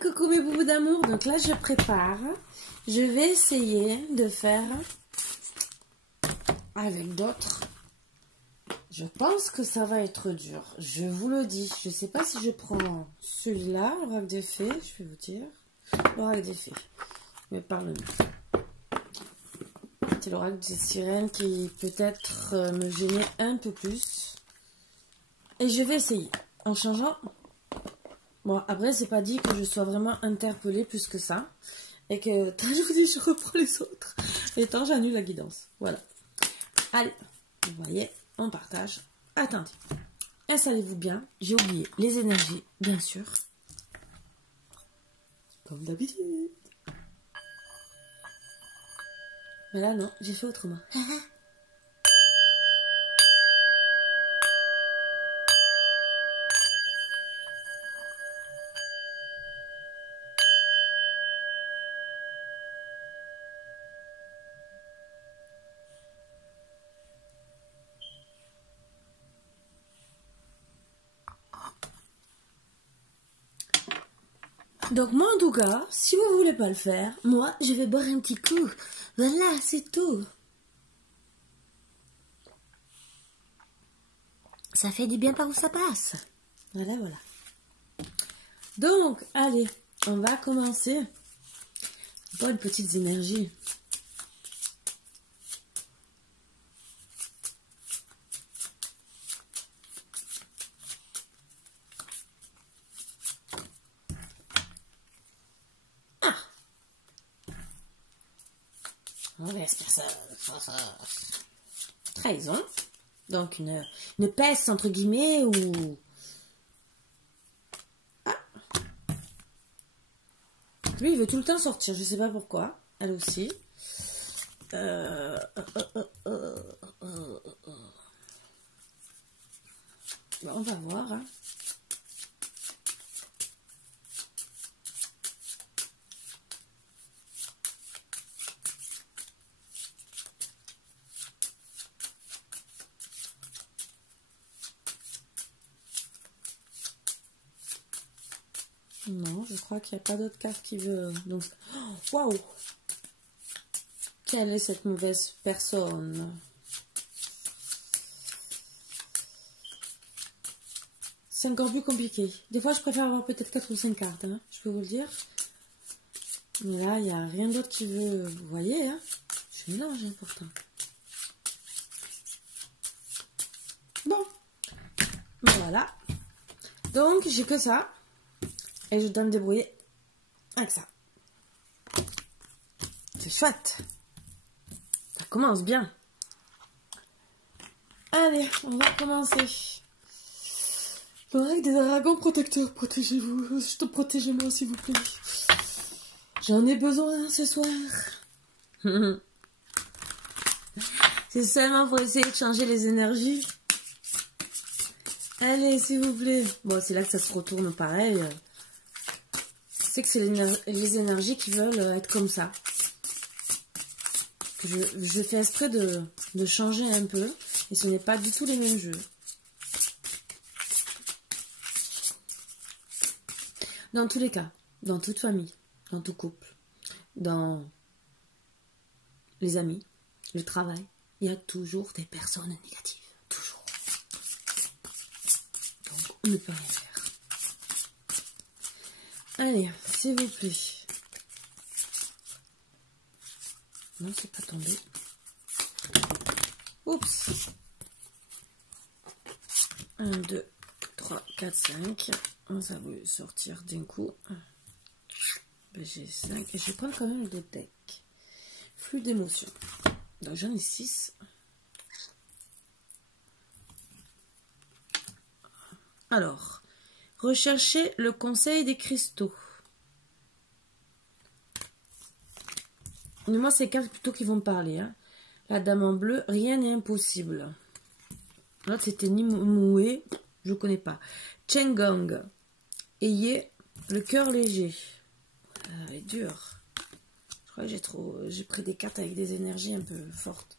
Coucou mes boubous d'amour, donc là je prépare. Je vais essayer de faire avec d'autres. Je pense que ça va être dur, je vous le dis. Je sais pas si je prends celui-là, l'oracle des fées, je vais vous dire. L'oracle des fées, mais parle-nous. C'est l'oracle des sirènes qui peut-être me gênait un peu plus. Et je vais essayer en changeant. Bon, après, c'est pas dit que je sois vraiment interpellée plus que ça. Et que, tant je vous dis, je reprends les autres. Et tant j'annule la guidance. Voilà. Allez, vous voyez, on partage. Attendez. Installez-vous bien. J'ai oublié les énergies, bien sûr. Comme d'habitude. Mais là, non, j'ai fait autrement. Donc moi en tout cas, si vous voulez pas le faire, moi je vais boire un petit coup. Voilà, c'est tout. Ça fait du bien par où ça passe. Voilà, voilà. Donc, allez, on va commencer. Bonnes petites énergies. Mauvaise personne. Trahison. Donc une peste entre guillemets ou... Ah. Lui il veut tout le temps sortir, je sais pas pourquoi. Elle aussi. Bon, on va voir. Hein. Non, je crois qu'il n'y a pas d'autre carte qui veut... Donc, waouh! Quelle est cette mauvaise personne? C'est encore plus compliqué. Des fois, je préfère avoir peut-être 4 ou 5 cartes, hein, je peux vous le dire. Mais là, il n'y a rien d'autre qui veut... Vous voyez, hein? Je mélange, hein, pourtant. Bon. Voilà. Donc, j'ai que ça. Et je dois me débrouiller avec ça. C'est chouette. Ça commence bien. Allez, on va commencer. L'oracle des dragons protecteurs, protégez-vous. Protégez-moi, s'il vous plaît. J'en ai besoin ce soir. C'est seulement pour essayer de changer les énergies. Allez, s'il vous plaît. Bon, c'est là que ça se retourne pareil. C'est que c'est les énergies qui veulent être comme ça. Que je fais exprès de changer un peu. Et ce n'est pas du tout les mêmes jeux. Dans tous les cas, dans toute famille, dans tout couple, dans les amis, le travail, il y a toujours des personnes négatives. Toujours. Donc, on ne peut rien faire. Allez, s'il vous plaît. Non, c'est pas tombé. Oups. 1, 2, 3, 4, 5. Ça a voulu sortir d'un coup. J'ai 5. Et je vais prendre quand même le deck. Flux d'émotions. Donc j'en ai 6. Alors, recherchez le conseil des cristaux. Mais moi, c'est les cartes plutôt qui vont me parler. Hein. La dame en bleu, rien n'est impossible. L'autre, c'était Nimue, je ne connais pas. Chengong, ayez le cœur léger. Elle est dure. Je crois que j'ai pris des cartes avec des énergies un peu fortes,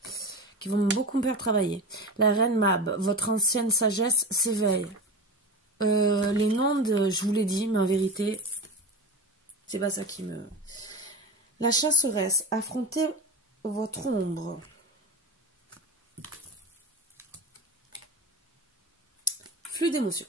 qui vont beaucoup me faire travailler. La reine Mab, votre ancienne sagesse s'éveille. Les noms, je vous l'ai dit, mais en vérité, C'est pas ça qui me... La chasseresse, affrontez votre ombre. Flux d'émotions.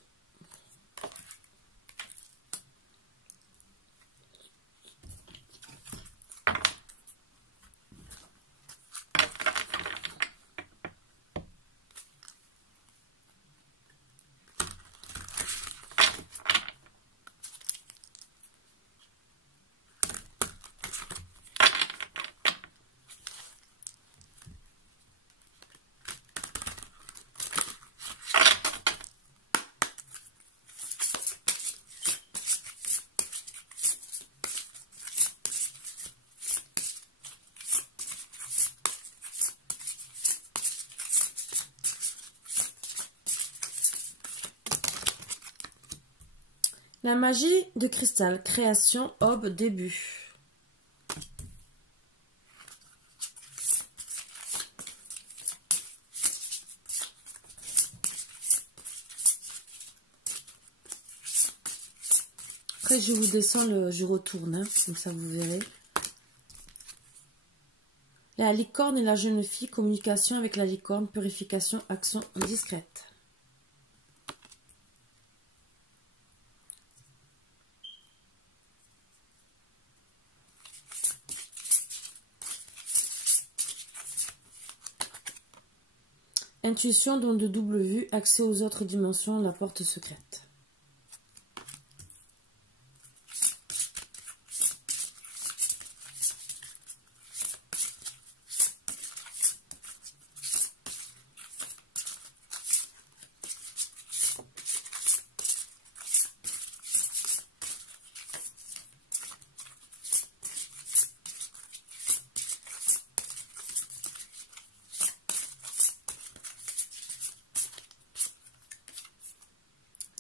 La magie de cristal, création, aube, début. Après, je vous descends, je retourne, hein, comme ça vous verrez. La licorne et la jeune fille, communication avec la licorne, purification, action discrète. Intuition, don de double vue, accès aux autres dimensions, la porte secrète.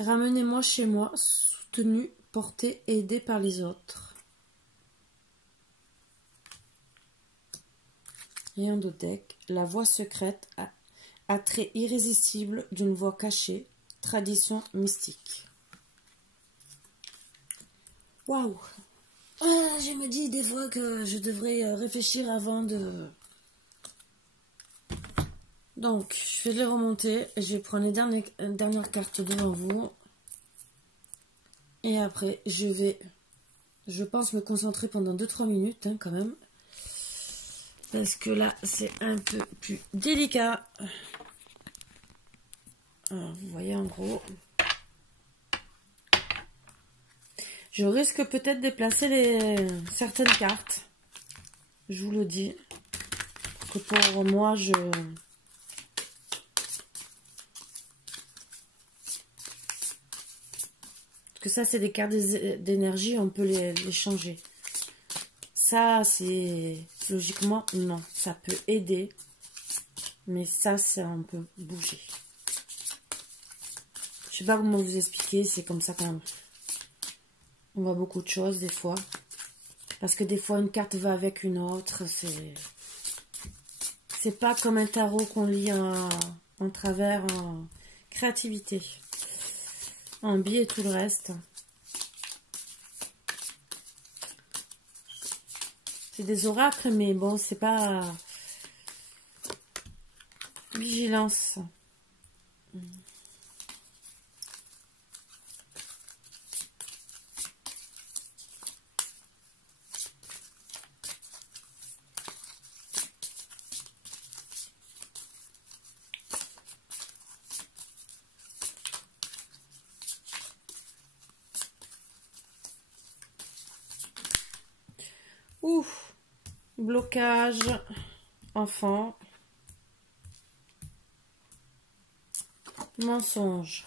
Ramenez-moi chez moi, soutenu, porté, aidé par les autres. Et en dos deck, la voix secrète, attrait irrésistible d'une voix cachée, tradition mystique. Waouh! Je me dis des fois que je devrais réfléchir avant de... Donc, je vais les remonter. Je vais prendre les dernières cartes devant vous. Et après, je pense, me concentrer pendant 2-3 minutes, hein, quand même. Parce que là, c'est un peu plus délicat. Alors, vous voyez, en gros. Je risque peut-être de déplacer certaines cartes. Je vous le dis. Parce que pour moi, Parce que ça, c'est des cartes d'énergie, on peut les changer. Ça, c'est... Logiquement, non. Ça peut aider. Mais ça, on peut bouger. Je sais pas comment vous expliquer. C'est comme ça quand même. On voit beaucoup de choses, des fois. Parce que des fois, une carte va avec une autre. C'est pas comme un tarot qu'on lit en travers, en créativité. En biais et tout le reste. C'est des oracles, mais bon, c'est pas... Vigilance. Ouf, blocage, enfant, mensonge.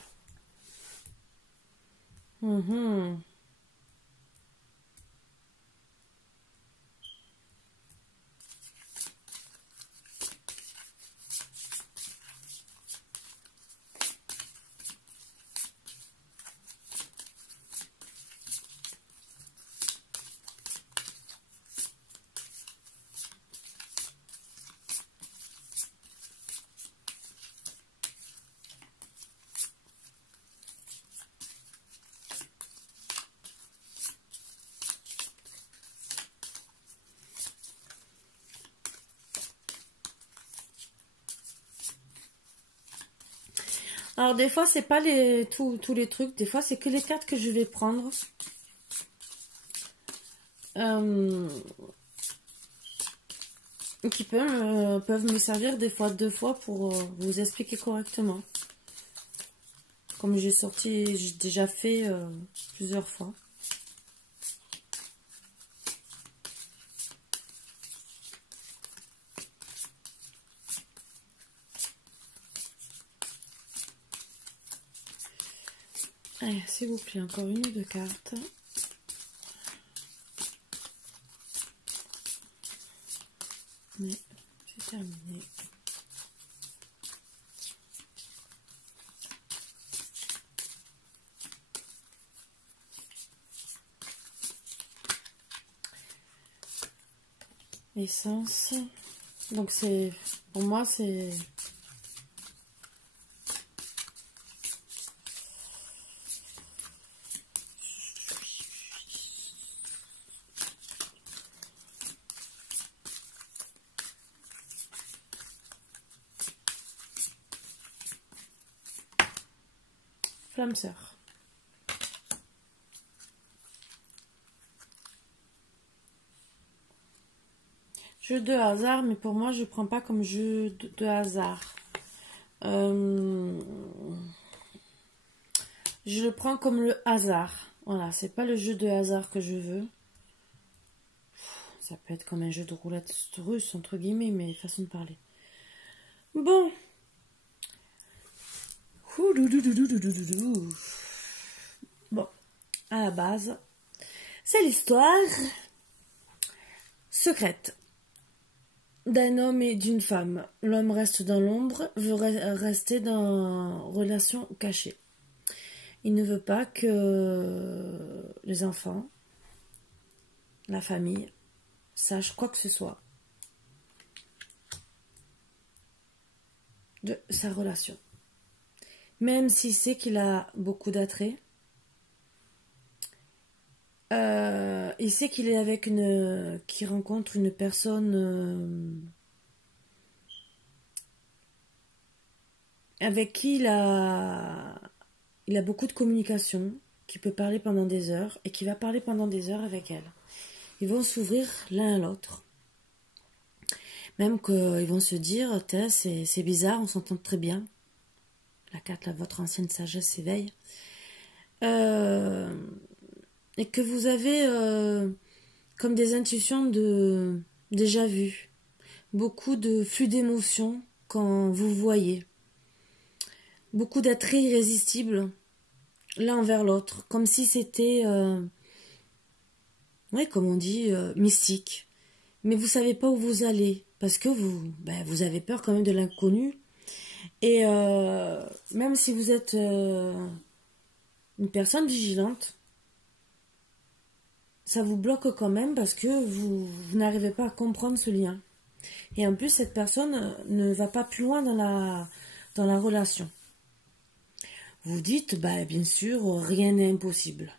Alors des fois, c'est pas tous les trucs. Des fois, c'est que les cartes que je vais prendre. Qui peuvent me servir des fois 2 fois pour vous expliquer correctement. Comme j'ai déjà fait plusieurs fois. Allez, s'il vous plaît, encore une ou 2 cartes. Mais c'est terminé. Essence. Donc c'est, pour moi, c'est... Flamme sœur. Jeu de hasard, mais pour moi, je prends pas comme jeu de hasard. Je le prends comme le hasard. Voilà, c'est pas le jeu de hasard que je veux. Ça peut être comme un jeu de roulette russe, entre guillemets, mais façon de parler. Bon. Bon, à la base, c'est l'histoire secrète d'un homme et d'une femme. L'homme reste dans l'ombre, veut rester dans relation cachée. Il ne veut pas que les enfants, la famille, sachent quoi que ce soit de sa relation. Même s'il sait qu'il a beaucoup d'attrait, il sait qu'il est avec qu'il rencontre une personne avec qui il a beaucoup de communication, qui peut parler pendant des heures et qui va parler pendant des heures avec elle. Ils vont s'ouvrir l'un à l'autre. Même qu'ils vont se dire, c'est bizarre, on s'entend très bien. La carte, là, votre ancienne sagesse s'éveille. Et que vous avez comme des intuitions de déjà vu. Beaucoup de flux d'émotions quand vous voyez. Beaucoup d'attrait irrésistible l'un envers l'autre. Comme si c'était, comme on dit, mystique. Mais vous savez pas où vous allez. Parce que vous avez peur quand même de l'inconnu. Et même si vous êtes une personne vigilante, ça vous bloque quand même parce que vous n'arrivez pas à comprendre ce lien. Et en plus, cette personne ne va pas plus loin dans la relation. Vous dites, bien sûr, rien n'est impossible.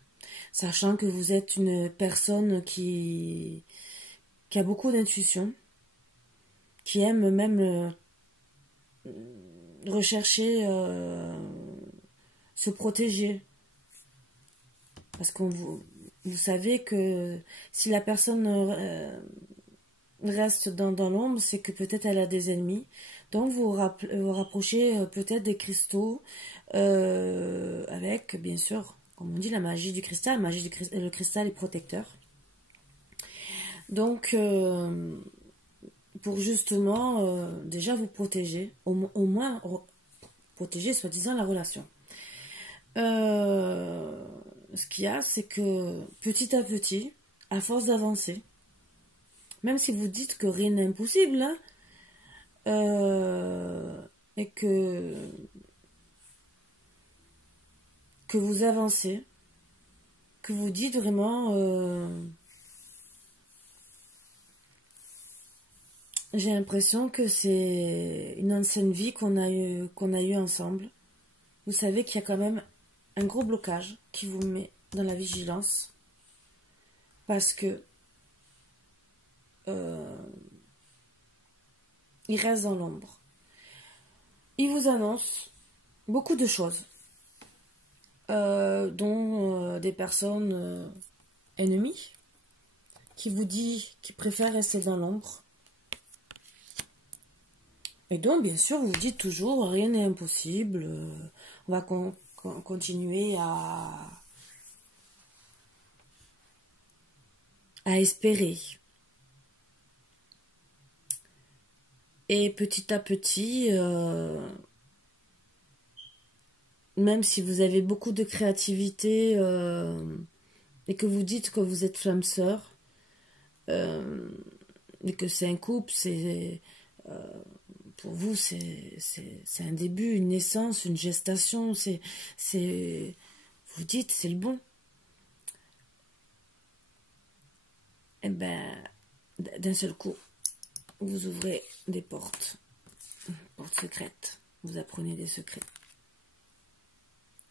Sachant que vous êtes une personne qui a beaucoup d'intuition, qui aime même rechercher, se protéger. Parce que vous savez que si la personne reste dans l'ombre, c'est que peut-être elle a des ennemis. Donc vous rapprochez peut-être des cristaux avec, bien sûr, comme on dit, la magie du cristal. Le cristal est protecteur. Donc, pour justement, déjà vous protéger, au moins protéger soi-disant la relation. Ce qu'il y a, c'est que petit à petit, à force d'avancer, même si vous dites que rien n'est impossible, et que vous avancez, que vous dites vraiment, j'ai l'impression que c'est une ancienne vie qu'on a eu ensemble. Vous savez qu'il y a quand même un gros blocage qui vous met dans la vigilance parce que il reste dans l'ombre. Il vous annonce beaucoup de choses, dont des personnes ennemies, qui vous dit qu'ils préfèrent rester dans l'ombre. Et donc, bien sûr, vous dites toujours, rien n'est impossible, on va continuer à espérer. Et petit à petit, même si vous avez beaucoup de créativité et que vous dites que vous êtes flamme sœur, et que c'est un couple, c'est pour vous c'est un début, une naissance, une gestation, vous dites c'est le bon. Et ben d'un seul coup vous ouvrez des portes secrètes, vous apprenez des secrets.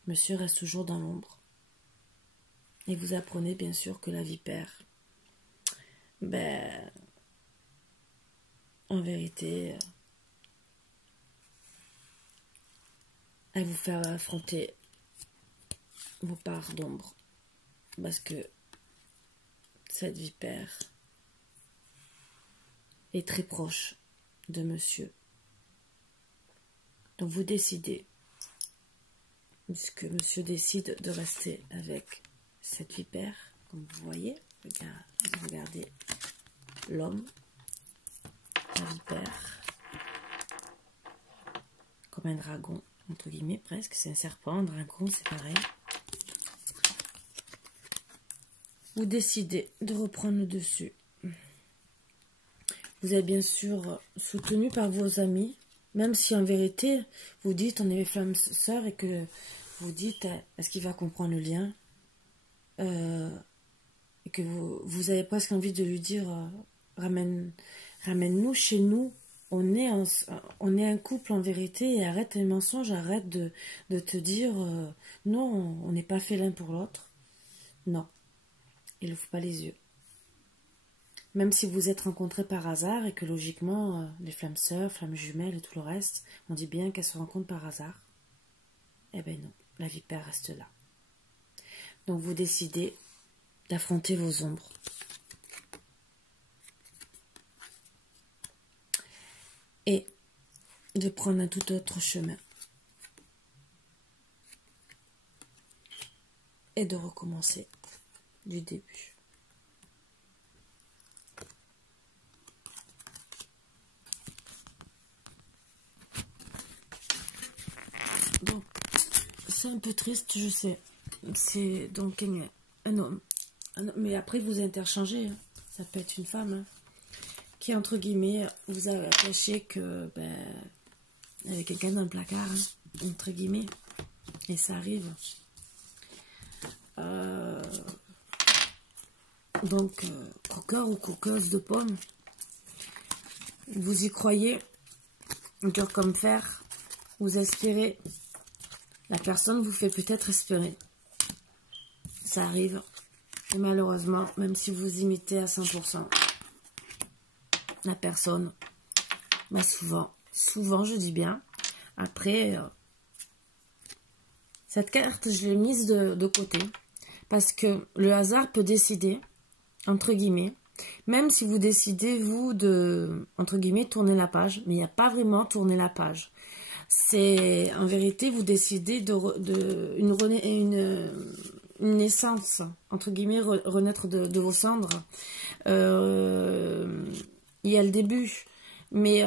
Monsieur reste toujours dans l'ombre et vous apprenez bien sûr que la vipère, en vérité, elle vous fait affronter vos parts d'ombre, parce que cette vipère est très proche de monsieur. Donc vous décidez, puisque monsieur décide de rester avec cette vipère, comme vous voyez, regardez l'homme, la vipère, comme un dragon, entre guillemets presque, c'est un serpent, un dragon, c'est pareil. Vous décidez de reprendre le dessus. Vous êtes bien sûr soutenu par vos amis, même si en vérité, vous dites, on est flamme sœur, et que vous dites, est-ce qu'il va comprendre le lien, et que vous avez presque envie de lui dire, ramène-nous chez nous, on est un couple en vérité, et arrête les mensonges, arrête de te dire, non, on n'est pas fait l'un pour l'autre. Non, il ne faut pas les yeux. Même si vous êtes rencontrés par hasard et que logiquement, les flammes sœurs, flammes jumelles et tout le reste, on dit bien qu'elles se rencontrent par hasard. Eh bien non, la vipère reste là. Donc vous décidez d'affronter vos ombres. Et de prendre un tout autre chemin. Et de recommencer du début. Donc, c'est un peu triste, je sais. C'est donc un homme. Mais après, vous interchangez. Hein. Ça peut être une femme. Hein, qui, entre guillemets, vous a caché que... il y avait quelqu'un dans le placard. Hein, entre guillemets. Et ça arrive. Donc, croqueur ou croqueuse de pommes. Vous y croyez. Cœur comme fer. Vous espérez. La personne vous fait peut-être espérer. Ça arrive. Et malheureusement, même si vous imitez à 100%, la personne, souvent je dis bien, après, cette carte, je l'ai mise de côté. Parce que le hasard peut décider, entre guillemets, même si vous décidez, vous, de, entre guillemets, tourner la page, mais il n'y a pas vraiment tourner la page. C'est, en vérité, vous décidez une naissance, entre guillemets, renaître de vos cendres. Il y a le début, mais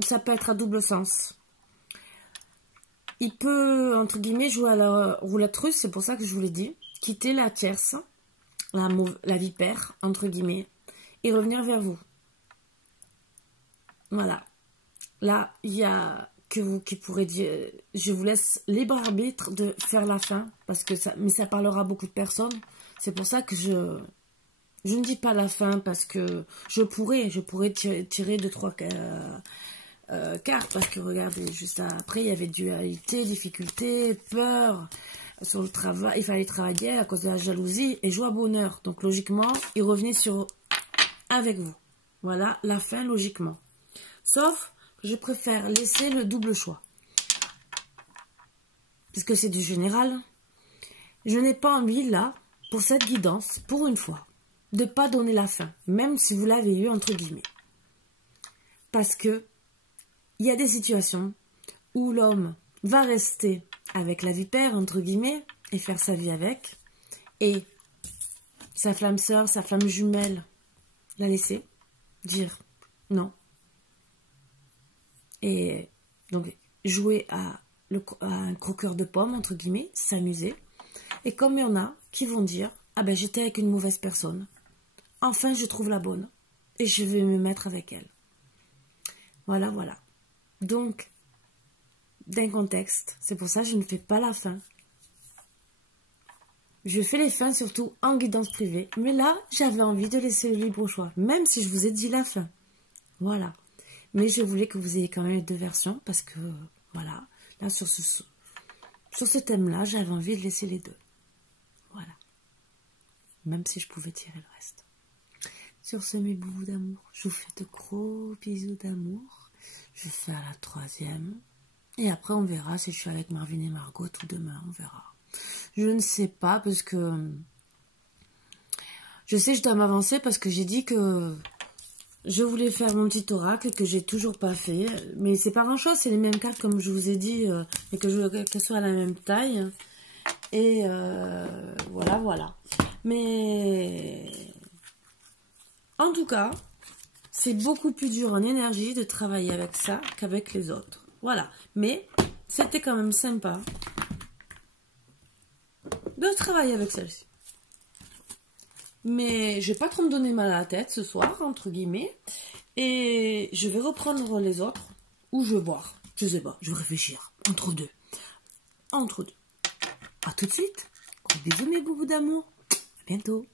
ça peut être à double sens. Il peut, entre guillemets, jouer à la roulette russe, c'est pour ça que je vous l'ai dit, quitter la tierce, la vipère, entre guillemets, et revenir vers vous. Voilà. Là, il y a que vous qui pourrez dire, je vous laisse libre arbitre de faire la fin, parce que ça, mais ça parlera à beaucoup de personnes. C'est pour ça que je ne dis pas la fin, parce que je pourrais tirer 2-3 cartes, parce que regardez, juste après, il y avait dualité, difficulté, peur, sur le travail, il fallait travailler à cause de la jalousie, et joie, bonheur. Donc logiquement, il revenait avec vous. Voilà, la fin logiquement. Sauf je préfère laisser le double choix. parce que c'est du général, je n'ai pas envie, là, pour cette guidance, pour une fois, de ne pas donner la fin, même si vous l'avez eu, entre guillemets. Parce que il y a des situations où l'homme va rester avec la vipère, entre guillemets, et faire sa vie avec, et sa flamme sœur, sa flamme jumelle, la laisser, dire non. Et donc, jouer à un croqueur de pommes, entre guillemets, s'amuser. Et comme il y en a qui vont dire, ah ben j'étais avec une mauvaise personne, enfin je trouve la bonne, et je vais me mettre avec elle. Voilà, voilà. Donc, d'un contexte, c'est pour ça que je ne fais pas la fin. Je fais les fins surtout en guidance privée, mais là, j'avais envie de laisser le libre choix, même si je vous ai dit la fin. Voilà. Mais je voulais que vous ayez quand même les deux versions, parce que, voilà, là, sur ce thème-là, j'avais envie de laisser les deux. Voilà. Même si je pouvais tirer le reste. Sur ce, mes boubous d'amour, je vous fais de gros bisous d'amour. Je vais faire la 3e. Et après, on verra si je suis avec Marvin et Margot tout demain, on verra. Je ne sais pas, parce que... Je sais que je dois m'avancer, parce que j'ai dit que... Je voulais faire mon petit oracle, que j'ai toujours pas fait. Mais c'est pas grand-chose, c'est les mêmes cartes, comme je vous ai dit, mais que je veux qu'elles soient à la même taille. Et voilà, voilà. Mais... En tout cas, c'est beaucoup plus dur en énergie de travailler avec ça qu'avec les autres. Voilà. Mais c'était quand même sympa de travailler avec celle-ci. Mais je vais pas trop me donner mal à la tête ce soir, entre guillemets. Et je vais reprendre les autres. Ou je vais boire. Je sais pas. Je vais réfléchir. Entre deux. Entre deux. À tout de suite. Gros bisous mes boubous d'amour. À bientôt.